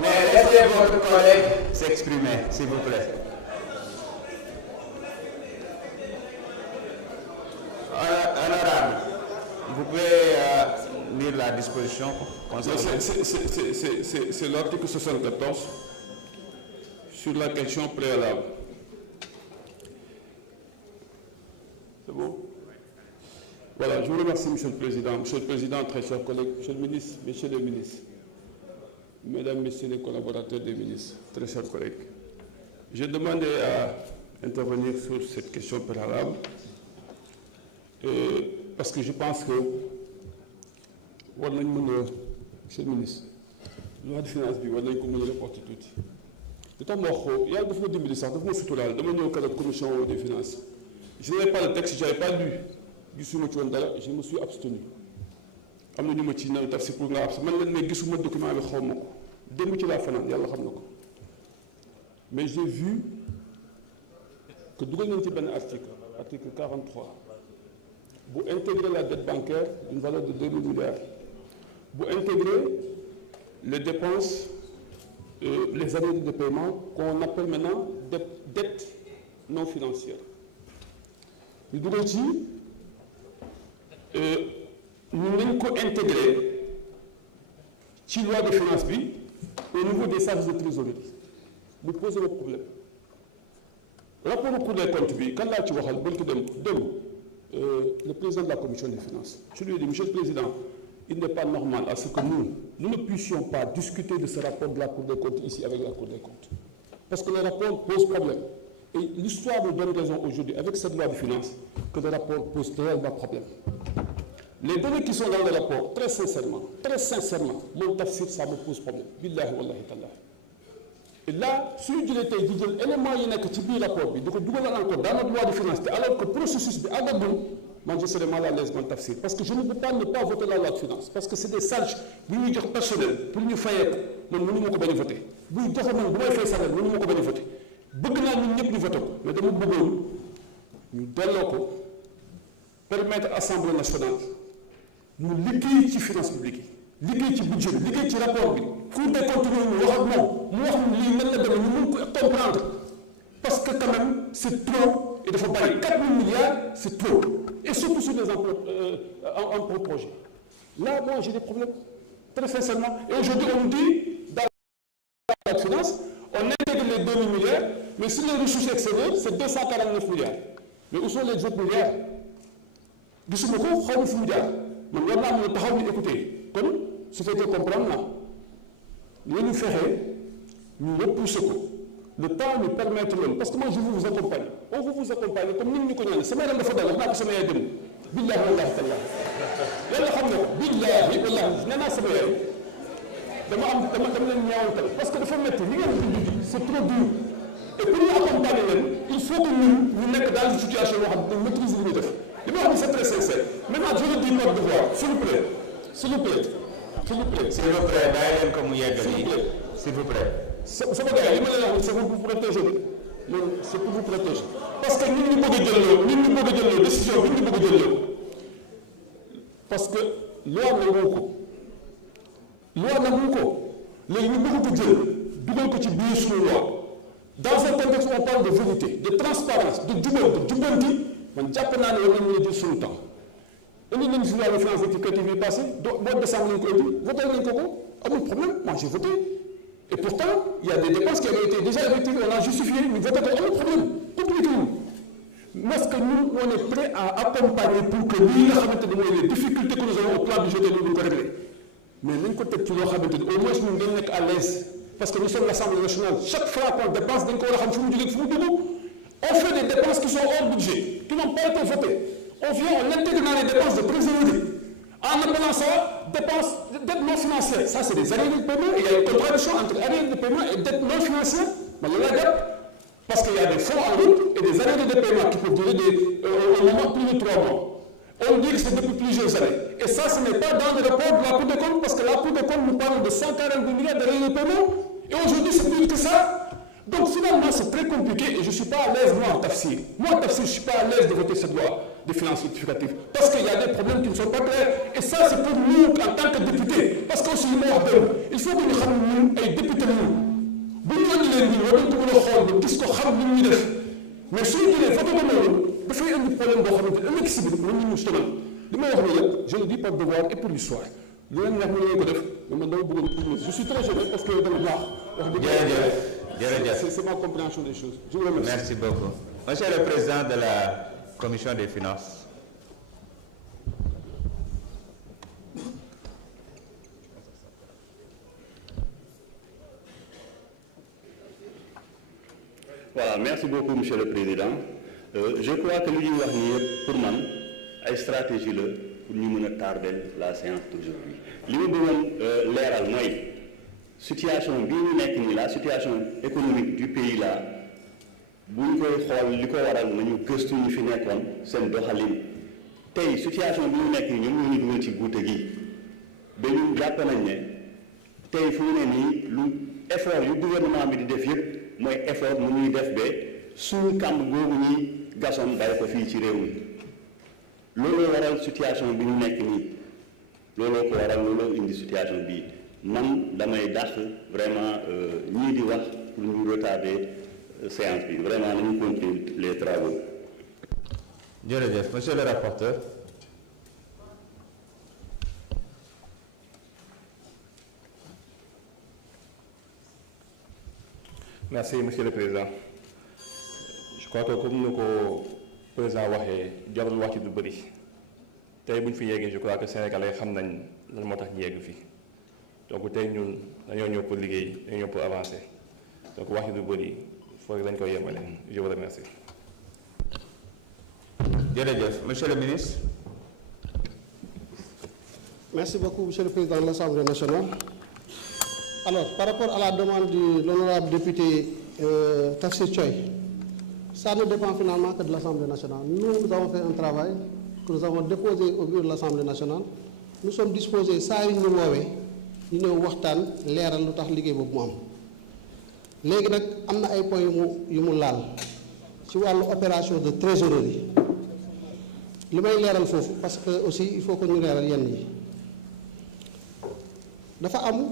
Mais laissez votre collègue s'exprimer, s'il vous plaît. Honorable, vous pouvez lire la disposition concernée. C'est l'article 74 sur la question préalable. C'est bon? Voilà, je vous remercie, Monsieur le Président. Monsieur le Président, très chers collègues, Monsieur le Ministre, Messieurs les ministres, Mesdames, Messieurs les collaborateurs des ministres, très chers collègues. J'ai demandé à intervenir sur cette question préalable parce que je pense que, Monsieur le Ministre, loi de finances bi war nañ ko mën a reporter tuuti. lu tax ma wax ko yàlla dafa ma dimbali sax dafa ma suturaal dama ñëw keroog commission des finances. Je n'avais pas le texte, je n'avais pas lu. Gisuma ci woon dara, je me suis abstenu. am na ñu ma ci naw taf si pour nga abs man leen ne gisuma document bi xaw ma ko démb ci laa fanaan yàlla xam na ko mais j'ai vu que dugal nañ ci benn article 43 bu intégrer la dette bancaire d'une valeur de 2 000 milliards bu intégrer les dépenses les années de paiement qu'on appelle maintenant dette non financière ñu dugal ci ñu nañ ko intégré ci loi de finance bi au niveau des charges de trésorerie mu posé le problème rapport au Cour des comptes bi kan laa ci waxal bañ ko dem le président de la commission des finances je lui ai dit monsieur le président il n'est pas normal à ce que nous ne puissions pas discuter de ce rapport de la Cour des comptes ici avec la Cour des comptes parce que le rapport pose problème et l'histoire nous donne raison aujourd'hui avec cette loi de finances que le rapport pose réellement problème. Les données qui sont dans le rapport, très sincèrement, mon tafsir, ça me pose problème. Billahi wallahi tallah. Et là, si je disais l'élément qui est dans le rapport, donc encore dans notre loi de finances, alors que le processus est abandonné, moi je serais mal à l'aise mon tafsir. Parce que je ne peux pas ne pas voter la loi de finances. Parce que c'est des sages, pour nous dire personnel, pour nous faire, moi je ne peux pas voter. Pour nous dire que je ne peux pas voter. Bëgg naa ñun ñëpp ñu voté ko mais dama bëggoon ñu delloo ko permettre assemblée nationale mu liggéey ci finance publique yi liggéey ci budget bi liggéey ci rapport bi Cour des comptes ñu wax ak moom mu wax lii nan la demee ñu mën ko comprendre parce que quand même c'est trop et dafa bari 4 000 milliards c'est trop et surtout sur les emplois projets là moi j'ai des problèmes très sincèrement et aujourd'hui on nous dit dans la finance on intègre les 2 000 milliards mais si les ressources extérieures c'est 249 milliards mais où sont les autres milliards gisuma ko xaw ma fu mu jaar man war naa mën a taxaw ñu écouter kon su fekkee comprendre naa li ñu fexe ñu repousser ko le temps ñu permettre loolu parce que moi je veux vous accompagner on veut vous accompagner comme ni ñu ko ñaan sama yaram dafa dal wax naa ko sama yaay dem billahi wallahi taala yàlla xam na ko billahi wallahi nee naa sama yaay dama leen ñaawantal parce que dafa métti li ngeen dund c'est trop dur et pour ñu accompagner leen il faut que ñun ñu nekk dans une situation yoo xam ne maîtrise li ñuy def li ma wax ni c'est très sincère maintenant je le dis par devoir s'il vous plaît bàyyi leen ko mu yegg s'il vous plaît sama gars yi li ma leen wax c'est pour vous protéger loolu c'est pour vous protéger parce que ñun ñu bëgg a jël loolu décision bi ñu bëgg a jël loolu parce que loi nangu ko léegi ñu bëgg ko jël dugal ko ci biir suñu loi dans un contexte où on parle de vérité de transparence de jubanti man jàpp naa ne war nañu jël suñu temps indi nañu si loi de finances rectificative yi passé mois de décembre lañu ko indi voté nañu ko amul problème moi j'ai voté et pourtant il y a des dépenses qui avaient été déjà effectuées on a justifié ñu voté ko amul problème compliqué wu parce que nous on est prêt à accompagner pour que lii nga xamante ne mooy les difficultés que nous avons au plan budgétaire ñu ko régler mais nañ ko teg ci loo xamante ni au moins ñun dañ nekk à l'aise parce que nous sommes l'Assemblée nationale chaque fois qu'on dépense dañ ko war a xam fu mu jógee fu mu dugg on fait des dépenses qui sont hors budget qui n'ont pas été votées on vient on intègre dans les dépenses de trésorerie en appelant ça dépenses dette non financière ça c'est des arriérés de paiement et il y a une contradiction entre arriérés de paiement et dette non financière man la laa jàpp parce qu'il y a des fonds en route et des arriérés de paiement qui peuvent durer au moment plus de 3 mois. On dit que c'est depuis plusieurs années. Et ça, ce n'est pas dans le rapport de la Cour des comptes, parce que la Cour des comptes nous parle de 142 milliards d'arriérés de paiement. Et aujourd'hui, c'est plus que ça. Donc finalement, c'est très compliqué et je ne suis pas à l'aise, moi, en tafsir. Moi, en tafsir, je ne suis pas à l'aise de voter cette loi. des finances rectificatives parce qu'il y a des problèmes qui ne sont pas clairs et ça c'est pour nous en tant que députés parce que aussi li ma wax dëgg il faut que ñu xam ne ñun ay député lañu bu ñu andi leen nii war nañ ko mën a xool ba gis ko xam li ñuy def mais suñu jëlee photo ba noonu dafay indi problème boo xamante ne ëllëg si biir mën nañu sonal li may wax ne yëpp je le dis par devoir et pour l'histoire lu leen neex mën nañu ko def mais man dama bëggoon je suis très gêné parce que dama baax wax dëgg jërëjëf c'est ma compréhension des choses je vous remercie. Merci beaucoup. Monsieur le Président de la Commission des Finances. Voilà, merci beaucoup Monsieur le Président. Je crois que li ñuy wax nii yëpp pour man ay stratégie la pour ñu mën a tarder la séance d'aujourd'hui li ma bëggoon leeral mooy situation bii ñu nekk nii la situation économique du pays là bu ñu koy xool li ko waral nañu gëstu ñu fi nekkoon seen doxalin tey situation bi ñu nekk nii ñoom ñoo ñu dugal ci guute gi ba ñu jàpp nañ ne tey fu mu ne nii lu effort yu gouvernement bi di def yëpp mooy effort mu ñuy def ba suñu kàmb googu ñuy gasoon bàyyi ko fii ci réew mi looloo waral situation bi ñu nekk nii looloo ko waral looloo indi situation bii man damay dàq vraiment ñii di wax pour ñu retarder séance bi vraiment nañu continuer les travaux. Jërëjëf monsieur le rapporteur. Merci monsieur le président je crois que comme ni ko président waxee jarul wax ci du bëri tey bu ñu fi yeggee je crois que sénégalais xam nañ lan moo tax ñu yegg fii donc tey ñun dañoo ñëw pour liggéey dañoo ñëw pour avancer donc wax ci du bëri foog dañ koy yemale je vous remercie. Jërëjëf monsieur le ministre. Merci beaucoup monsieur le président de l'Assemblée nationale. Alors, par rapport à la demande de l'honorable député Tafsir Choy, ça ne dépend finalement que de l'Assemblée nationale. Nous avons fait un travail que nous avons déposé au bureau de l'Assemblée nationale. Nous sommes disposés, saa yu ñu woowee ñu ñëw waxtaan leeral lu tax liggéey boobu mu am. léegi nag am na ay points yu mu laal ci wàllu opération de trésorerie li may leeral foofu parce que aussi il faut que ñu leeral yenn yi dafa am